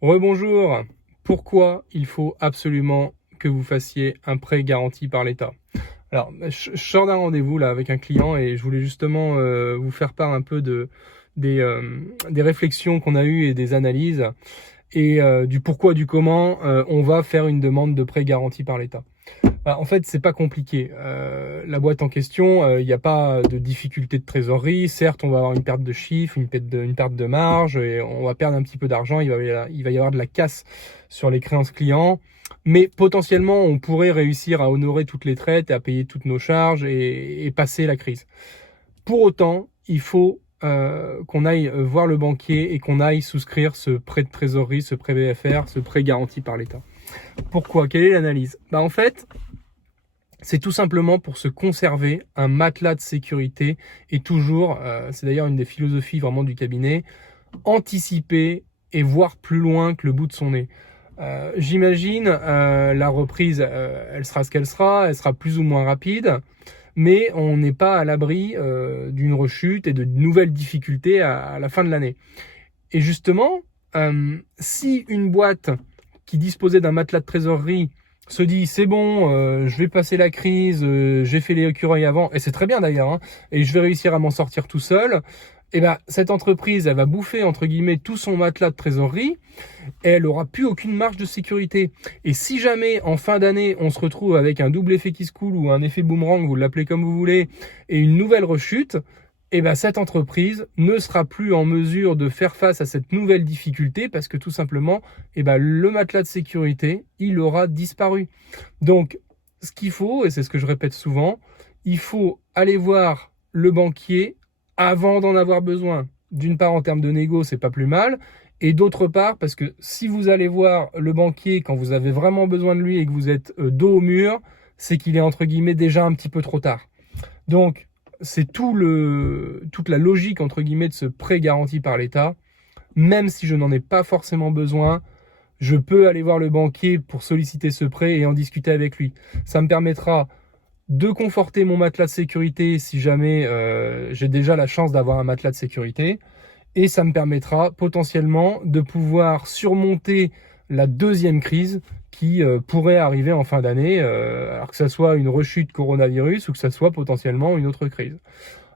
Rebonjour. Pourquoi il faut absolument que vous fassiez un prêt garanti par l'État? Alors, je sors d'un rendez-vous là avec un client et je voulais justement vous faire part un peu des réflexions qu'on a eues et des analyses et du pourquoi, du comment on va faire une demande de prêt garanti par l'État. En fait, c'est pas compliqué. La boîte en question, il n'y a pas de difficulté de trésorerie. Certes, on va avoir une perte de chiffre, une perte de marge, et on va perdre un petit peu d'argent. Il va y avoir de la casse sur les créances clients. Mais potentiellement, on pourrait réussir à honorer toutes les traites, et à payer toutes nos charges et passer la crise. Pour autant, il faut qu'on aille voir le banquier et qu'on aille souscrire ce prêt de trésorerie, ce prêt VFR, ce prêt garanti par l'État. Pourquoi? Quelle est l'analyse? En fait, c'est tout simplement pour se conserver un matelas de sécurité et toujours, c'est d'ailleurs une des philosophies vraiment du cabinet, anticiper et voir plus loin que le bout de son nez. J'imagine la reprise, elle sera ce qu'elle sera, elle sera plus ou moins rapide, mais on n'est pas à l'abri d'une rechute et de nouvelles difficultés à la fin de l'année. Et justement, si une boîte qui disposait d'un matelas de trésorerie se dit c'est bon, je vais passer la crise, j'ai fait les écureuils avant, et c'est très bien d'ailleurs, hein, et je vais réussir à m'en sortir tout seul, et ben cette entreprise, elle va bouffer entre guillemets tout son matelas de trésorerie, et elle aura plus aucune marge de sécurité. Et si jamais en fin d'année on se retrouve avec un double effet qui se coule ou un effet boomerang, vous l'appelez comme vous voulez, et une nouvelle rechute, et ben cette entreprise ne sera plus en mesure de faire face à cette nouvelle difficulté parce que tout simplement, le matelas de sécurité, il aura disparu. Donc, ce qu'il faut, et c'est ce que je répète souvent, il faut aller voir le banquier avant d'en avoir besoin. D'une part, en termes de négo, c'est pas plus mal. Et d'autre part, parce que si vous allez voir le banquier quand vous avez vraiment besoin de lui et que vous êtes dos au mur, c'est qu'il est entre guillemets déjà un petit peu trop tard. Donc, c'est toute la logique entre guillemets de ce prêt garanti par l'État. Même si je n'en ai pas forcément besoin, je peux aller voir le banquier pour solliciter ce prêt et en discuter avec lui. Ça me permettra de conforter mon matelas de sécurité si jamais j'ai déjà la chance d'avoir un matelas de sécurité. Et ça me permettra potentiellement de pouvoir surmonter la deuxième crise qui pourrait arriver en fin d'année, alors que ça soit une rechute coronavirus ou que ça soit potentiellement une autre crise.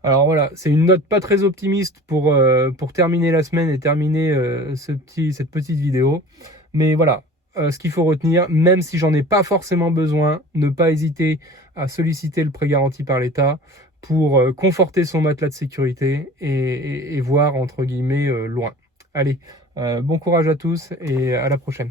Alors voilà, c'est une note pas très optimiste pour terminer la semaine et terminer cette petite vidéo. Mais voilà, ce qu'il faut retenir, même si j'en ai pas forcément besoin, ne pas hésiter à solliciter le prêt garanti par l'État pour conforter son matelas de sécurité et voir entre guillemets loin. Allez, bon courage à tous et à la prochaine.